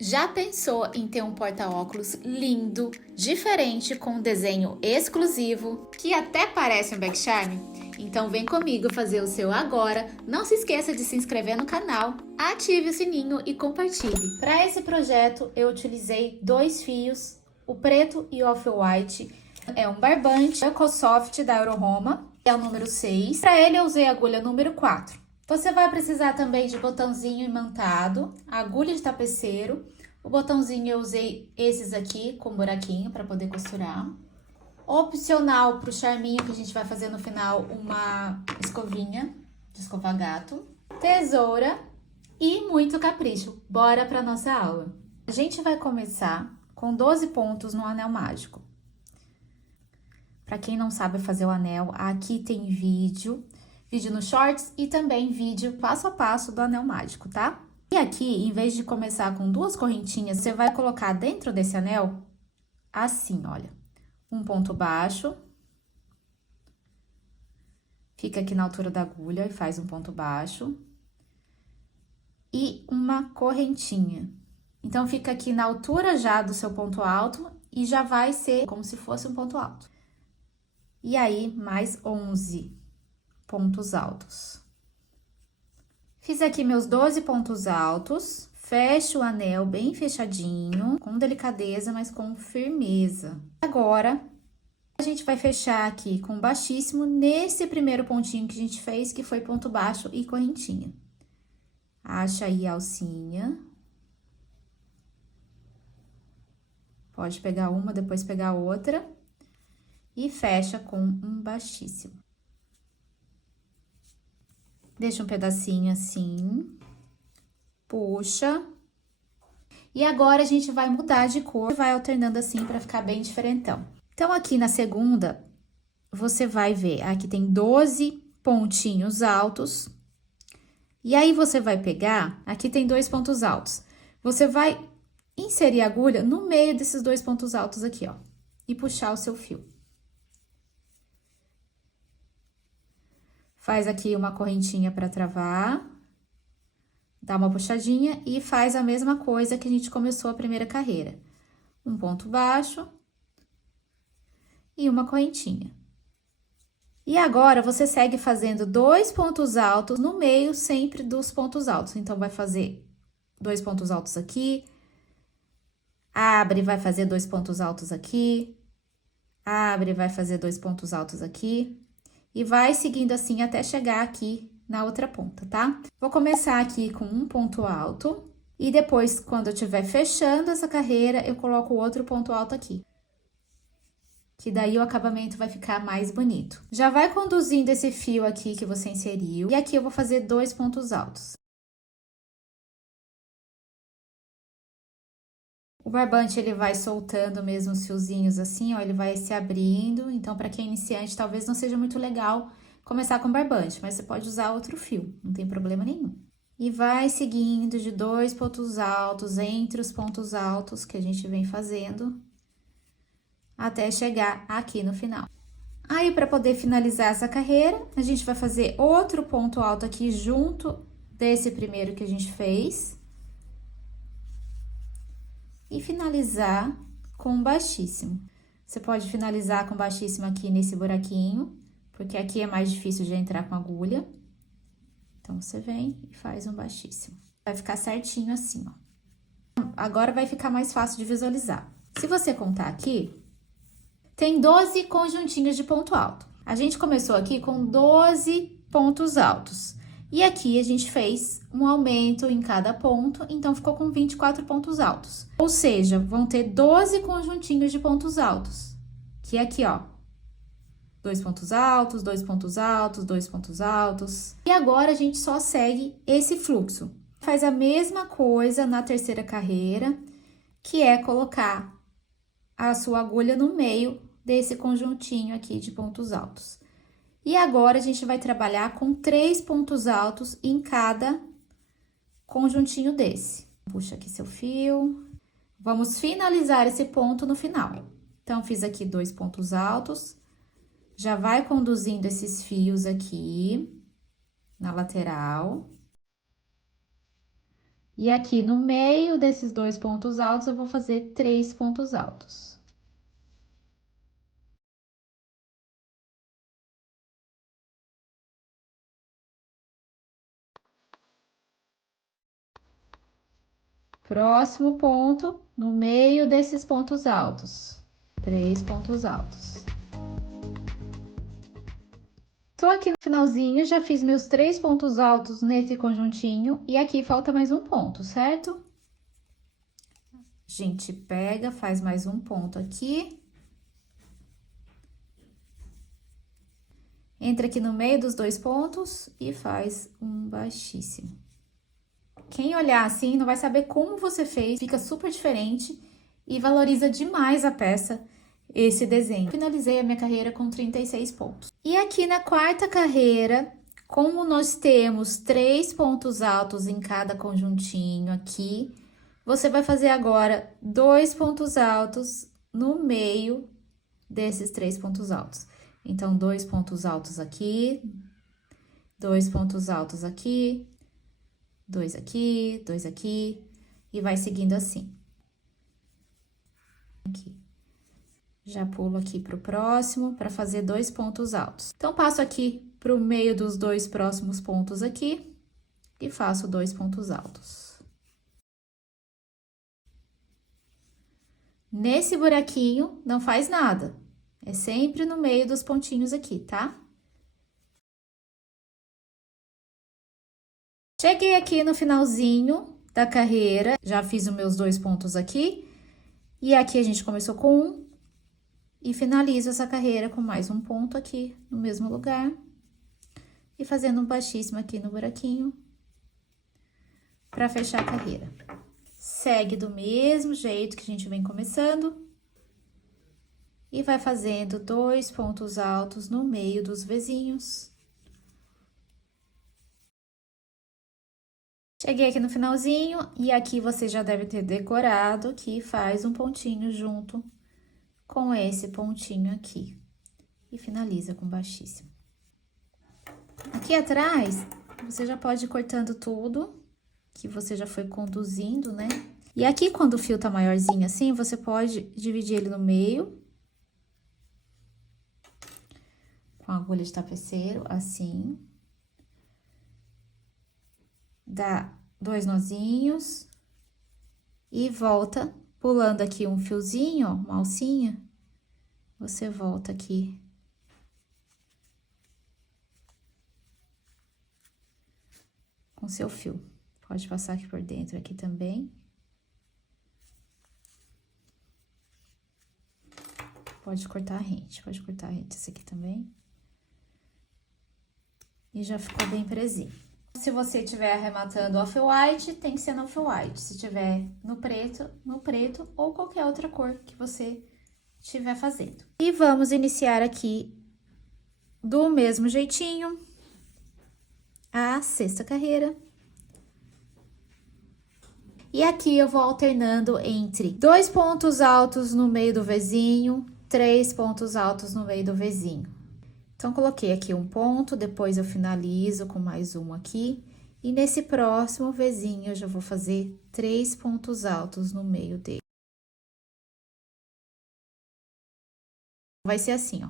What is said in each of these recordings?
Já pensou em ter um porta-óculos lindo, diferente, com um desenho exclusivo, que até parece um back charm? Então vem comigo fazer o seu agora. Não se esqueça de se inscrever no canal, ative o sininho e compartilhe. Para esse projeto eu utilizei 2 fios, o preto e o off-white. É um barbante EcoSoft da Euroroma, é o número 6. Para ele eu usei a agulha número 4. Você vai precisar também de botãozinho imantado, agulha de tapeceiro. O botãozinho eu usei esses aqui com buraquinho para poder costurar. Opcional para o charminho que a gente vai fazer no final, uma escovinha de escovar gato, tesoura e muito capricho. Bora para nossa aula. A gente vai começar com 12 pontos no anel mágico. Para quem não sabe fazer o anel, aqui tem vídeo no Shorts e também vídeo passo a passo do anel mágico, tá? E aqui, em vez de começar com 2 correntinhas, você vai colocar dentro desse anel, assim, olha, um ponto baixo. Fica aqui na altura da agulha e faz um ponto baixo. E uma correntinha. Então, fica aqui na altura já do seu ponto alto e já vai ser como se fosse um ponto alto. E aí, mais 11 pontos altos. Fiz aqui meus 12 pontos altos, fecho o anel bem fechadinho, com delicadeza, mas com firmeza. Agora, a gente vai fechar aqui com baixíssimo nesse primeiro pontinho que a gente fez, que foi ponto baixo e correntinha. Acha aí a alcinha. Pode pegar uma, depois pegar outra. E fecha com um baixíssimo. Deixa um pedacinho assim, puxa. E agora a gente vai mudar de cor, vai alternando assim para ficar bem diferentão. Então, aqui na segunda, você vai ver, aqui tem 12 pontinhos altos. E aí, você vai pegar, aqui tem 2 pontos altos. Você vai inserir a agulha no meio desses 2 pontos altos aqui, ó. E puxar o seu fio. Faz aqui uma correntinha para travar, dá uma puxadinha e faz a mesma coisa que a gente começou a primeira carreira. Um ponto baixo e uma correntinha. E agora, você segue fazendo 2 pontos altos no meio sempre dos pontos altos. Então, vai fazer 2 pontos altos aqui, abre, vai fazer 2 pontos altos aqui, abre, vai fazer 2 pontos altos aqui. E vai seguindo assim até chegar aqui na outra ponta, tá? Vou começar aqui com um ponto alto. E depois, quando eu estiver fechando essa carreira, eu coloco outro ponto alto aqui. Que daí o acabamento vai ficar mais bonito. Já vai conduzindo esse fio aqui que você inseriu. E aqui eu vou fazer 2 pontos altos. O barbante, ele vai soltando mesmo os fiozinhos assim, ó, ele vai se abrindo. Então, para quem é iniciante, talvez não seja muito legal começar com barbante, mas você pode usar outro fio, não tem problema nenhum. E vai seguindo de 2 pontos altos, entre os pontos altos que a gente vem fazendo, até chegar aqui no final. Aí, para poder finalizar essa carreira, a gente vai fazer outro ponto alto aqui junto desse primeiro que a gente fez. E finalizar com baixíssimo. Você pode finalizar com baixíssimo aqui nesse buraquinho, porque aqui é mais difícil de entrar com agulha. Então, você vem e faz um baixíssimo. Vai ficar certinho assim, ó. Agora, vai ficar mais fácil de visualizar. Se você contar aqui, tem 12 conjuntinhos de ponto alto. A gente começou aqui com 12 pontos altos. E aqui, a gente fez um aumento em cada ponto, então ficou com 24 pontos altos. Ou seja, vão ter 12 conjuntinhos de pontos altos. Que é aqui, ó. 2 pontos altos, 2 pontos altos, 2 pontos altos. E agora, a gente só segue esse fluxo. Faz a mesma coisa na terceira carreira, que é colocar a sua agulha no meio desse conjuntinho aqui de pontos altos. E agora, a gente vai trabalhar com 3 pontos altos em cada conjuntinho desse. Puxa aqui seu fio. Vamos finalizar esse ponto no final. Então, fiz aqui 2 pontos altos. Já vai conduzindo esses fios aqui na lateral. E aqui no meio desses 2 pontos altos, eu vou fazer 3 pontos altos. Próximo ponto, no meio desses pontos altos, 3 pontos altos. Tô aqui no finalzinho, já fiz meus 3 pontos altos nesse conjuntinho e aqui falta mais um ponto, certo? A gente pega, faz mais um ponto aqui. Entra aqui no meio dos 2 pontos e faz um baixíssimo. Quem olhar assim não vai saber como você fez, fica super diferente e valoriza demais a peça, esse desenho. Finalizei a minha carreira com 36 pontos. E aqui na quarta carreira, como nós temos 3 pontos altos em cada conjuntinho aqui, você vai fazer agora 2 pontos altos no meio desses 3 pontos altos. Então, 2 pontos altos aqui, 2 pontos altos aqui, 2 aqui, 2 aqui, e vai seguindo assim. Aqui. Já pulo aqui pro próximo para fazer 2 pontos altos. Então, passo aqui pro meio dos 2 próximos pontos aqui e faço 2 pontos altos. Nesse buraquinho, não faz nada. É sempre no meio dos pontinhos aqui, tá? Cheguei aqui no finalzinho da carreira, já fiz os meus 2 pontos aqui. E aqui a gente começou com 1 e finalizo essa carreira com mais um ponto aqui no mesmo lugar. E fazendo um baixíssimo aqui no buraquinho para fechar a carreira. Segue do mesmo jeito que a gente vem começando. E vai fazendo 2 pontos altos no meio dos Vzinhos. Cheguei aqui no finalzinho e aqui você já deve ter decorado que faz um pontinho junto com esse pontinho aqui. E finaliza com baixíssimo. Aqui atrás, você já pode ir cortando tudo que você já foi conduzindo, né? E aqui, quando o fio tá maiorzinho assim, você pode dividir ele no meio. Com a agulha de tapeceiro, assim. Dá 2 nozinhos. E volta, pulando aqui um fiozinho, ó, uma alcinha. Você volta aqui. Com seu fio. Pode passar aqui por dentro aqui também. Pode cortar a rente, esse aqui também. E já ficou bem presinho. Se você estiver arrematando off-white, tem que ser no off-white. Se tiver no preto ou qualquer outra cor que você estiver fazendo. E vamos iniciar aqui do mesmo jeitinho a sexta carreira. E aqui eu vou alternando entre 2 pontos altos no meio do Vzinho, 3 pontos altos no meio do Vzinho. Então, coloquei aqui um ponto, depois eu finalizo com mais um aqui. E nesse próximo Vzinho, eu já vou fazer 3 pontos altos no meio dele. Vai ser assim, ó.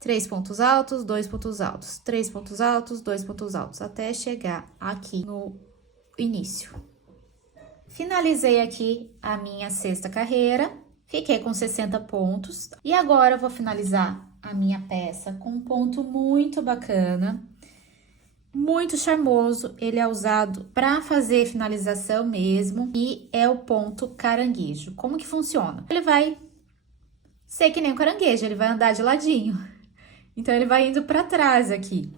3 pontos altos, 2 pontos altos, 3 pontos altos, 2 pontos altos, até chegar aqui no início. Finalizei aqui a minha sexta carreira, fiquei com 60 pontos. E agora, eu vou finalizar a minha peça com um ponto muito bacana, muito charmoso. Ele é usado para fazer finalização mesmo e é o ponto caranguejo. Como que funciona? Ele vai ser que nem um caranguejo, ele vai andar de ladinho. Então, ele vai indo para trás aqui.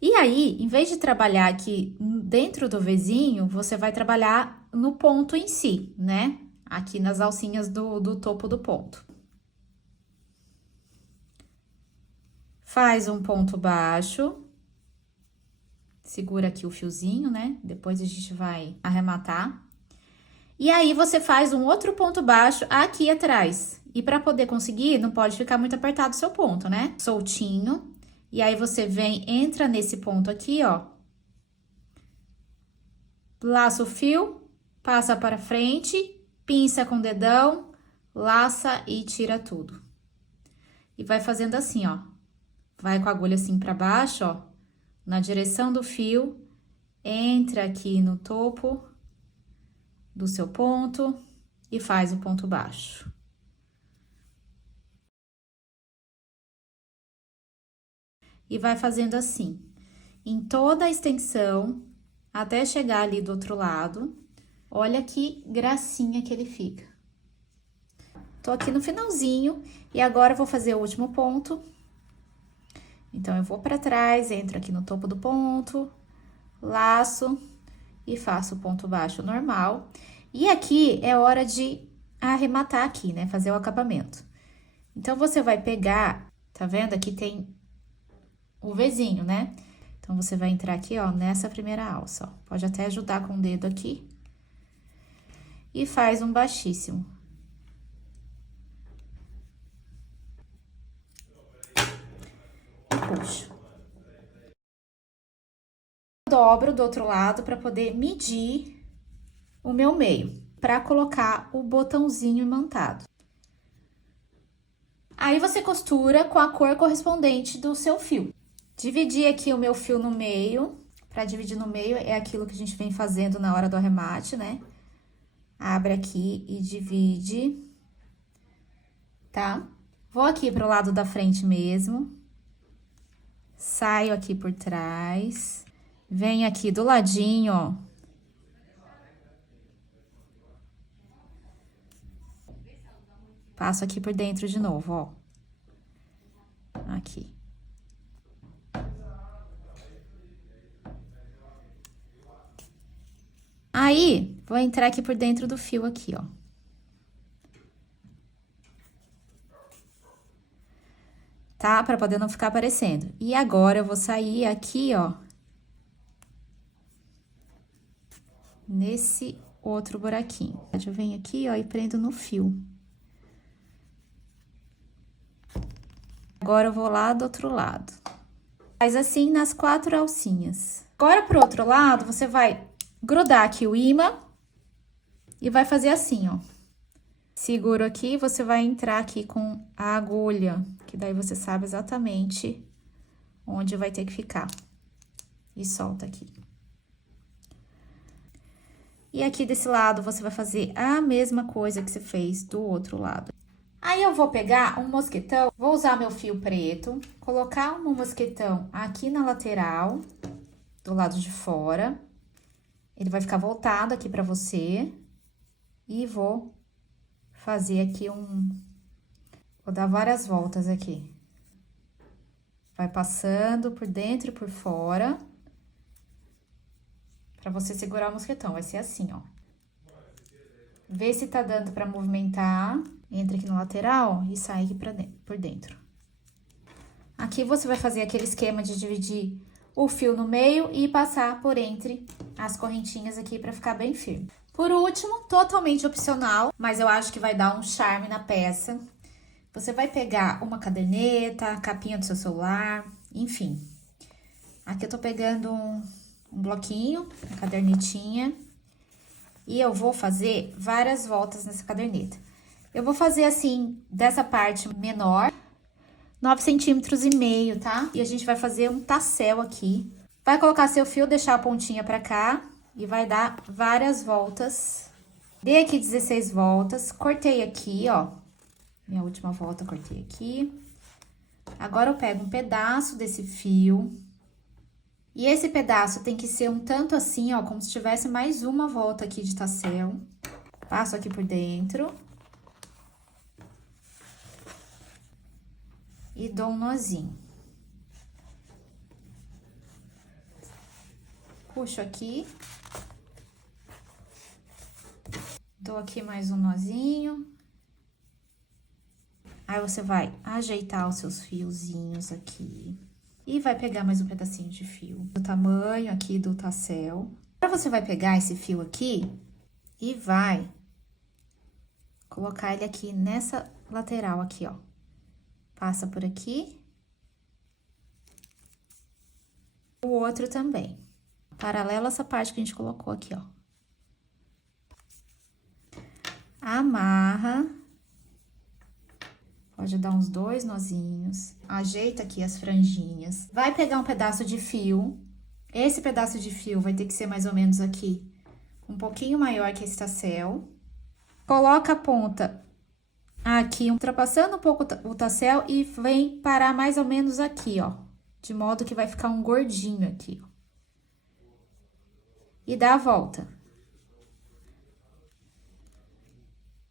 E aí, em vez de trabalhar aqui dentro do Vzinho, você vai trabalhar no ponto em si, né? Aqui nas alcinhas do topo do ponto. Faz um ponto baixo. Segura aqui o fiozinho, né? Depois a gente vai arrematar. E aí, você faz um outro ponto baixo aqui atrás. E para poder conseguir, não pode ficar muito apertado o seu ponto, né? Soltinho. E aí, você vem, entra nesse ponto aqui, ó. Laça o fio Passa para frente, pinça com o dedão, laça e tira tudo. E vai fazendo assim, ó. Vai com a agulha assim para baixo, ó, na direção do fio, entra aqui no topo do seu ponto e faz o ponto baixo. E vai fazendo assim, em toda a extensão, até chegar ali do outro lado. Olha que gracinha que ele fica. Tô aqui no finalzinho e agora eu vou fazer o último ponto. Então, eu vou pra trás, entro aqui no topo do ponto, laço e faço o ponto baixo normal. E aqui é hora de arrematar aqui, né? Fazer o acabamento. Então, você vai pegar, tá vendo? Aqui tem o Vzinho, né? Então, você vai entrar aqui, ó, nessa primeira alça, ó. Pode até ajudar com o dedo aqui. E faz um baixíssimo. Puxo. Dobro do outro lado para poder medir o meu meio, para colocar o botãozinho imantado. Aí, você costura com a cor correspondente do seu fio. Dividi aqui o meu fio no meio. Para dividir no meio é aquilo que a gente vem fazendo na hora do arremate, né? Abre aqui e divide, tá? Vou aqui pro lado da frente mesmo. Saio aqui por trás. Venho aqui do ladinho, ó. Passo aqui por dentro de novo, ó. Aqui. Aí, vou entrar aqui por dentro do fio aqui, ó. Tá? Pra poder não ficar aparecendo. E agora, eu vou sair aqui, ó. Nesse outro buraquinho. Eu venho aqui, ó, e prendo no fio. Agora, eu vou lá do outro lado. Faz assim nas 4 alcinhas. Agora, pro outro lado, você vai grudar aqui o ímã e vai fazer assim, ó. Seguro aqui, você vai entrar aqui com a agulha, que daí você sabe exatamente onde vai ter que ficar. E solta aqui. E aqui desse lado, você vai fazer a mesma coisa que você fez do outro lado. Aí, eu vou pegar um mosquetão, vou usar meu fio preto, colocar um mosquetão aqui na lateral, do lado de fora. Ele vai ficar voltado aqui pra você. E vou fazer aqui Vou dar várias voltas aqui. Vai passando por dentro e por fora. Pra você segurar o mosquetão, vai ser assim, ó. Vê se tá dando pra movimentar. Entra aqui no lateral e sai aqui por dentro. Aqui você vai fazer aquele esquema de dividir o fio no meio e passar por entre as correntinhas aqui pra ficar bem firme. Por último, totalmente opcional, mas eu acho que vai dar um charme na peça. Você vai pegar uma caderneta, a capinha do seu celular, enfim. Aqui eu tô pegando um bloquinho, uma cadernetinha, e eu vou fazer várias voltas nessa caderneta. Eu vou fazer assim, dessa parte menor, 9,5 centímetros, tá? E a gente vai fazer um tassel aqui. Vai colocar seu fio, deixar a pontinha pra cá e vai dar várias voltas. Dei aqui 16 voltas, cortei aqui, ó. Minha última volta, cortei aqui. Agora, eu pego um pedaço desse fio. E esse pedaço tem que ser um tanto assim, ó, como se tivesse mais uma volta aqui de tassel. Passo aqui por dentro. E dou um nozinho. Puxo aqui. Dou aqui mais um nozinho. Aí, você vai ajeitar os seus fiozinhos aqui. E vai pegar mais um pedacinho de fio. Do tamanho aqui do tassel. Agora, você vai pegar esse fio aqui e vai colocar ele aqui nessa lateral aqui, ó. Passa por aqui. O outro também. Paralelo a essa parte que a gente colocou aqui, ó. amarra. Pode dar uns 2 nozinhos. Ajeita aqui as franjinhas. Vai pegar um pedaço de fio. Esse pedaço de fio vai ter que ser mais ou menos aqui, um pouquinho maior que esse tassel. Coloca a ponta aqui, ultrapassando um pouco o tassel e vem parar mais ou menos aqui, ó. De modo que vai ficar um gordinho aqui, ó. E dá a volta.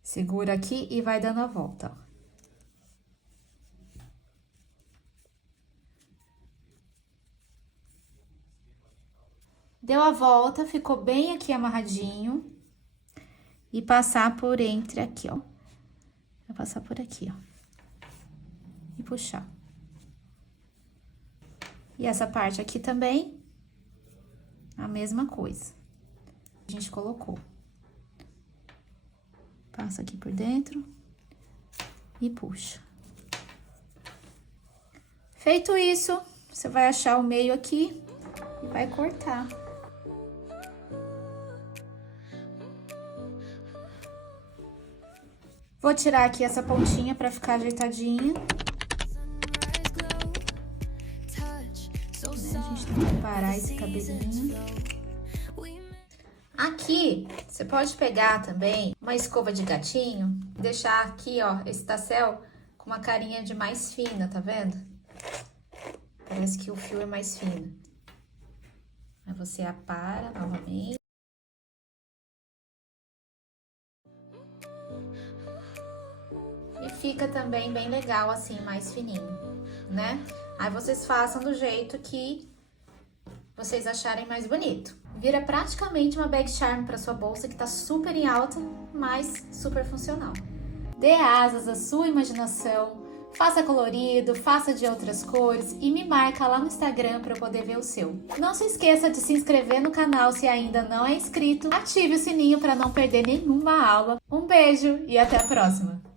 Segura aqui e vai dando a volta, ó. Deu a volta, ficou bem aqui amarradinho. E passar por entre aqui, ó. Vai passar por aqui, ó. E puxar. E essa parte aqui também, a mesma coisa. A gente colocou. Passa aqui por dentro e puxa. Feito isso, você vai achar o meio aqui e vai cortar. Vou tirar aqui essa pontinha pra ficar ajeitadinha. A gente tem que parar esse cabelinho. Aqui, você pode pegar também uma escova de gatinho, deixar aqui, ó, esse tassel com uma carinha de mais fina, tá vendo? Parece que o fio é mais fino. Aí você apara novamente. E fica também bem legal, assim, mais fininho, né? Aí vocês façam do jeito que vocês acharem mais bonito. Vira praticamente uma bag charm para sua bolsa, que tá super em alta, mas super funcional. Dê asas à sua imaginação, faça colorido, faça de outras cores e me marca lá no Instagram para eu poder ver o seu. Não se esqueça de se inscrever no canal se ainda não é inscrito, ative o sininho para não perder nenhuma aula. Um beijo e até a próxima!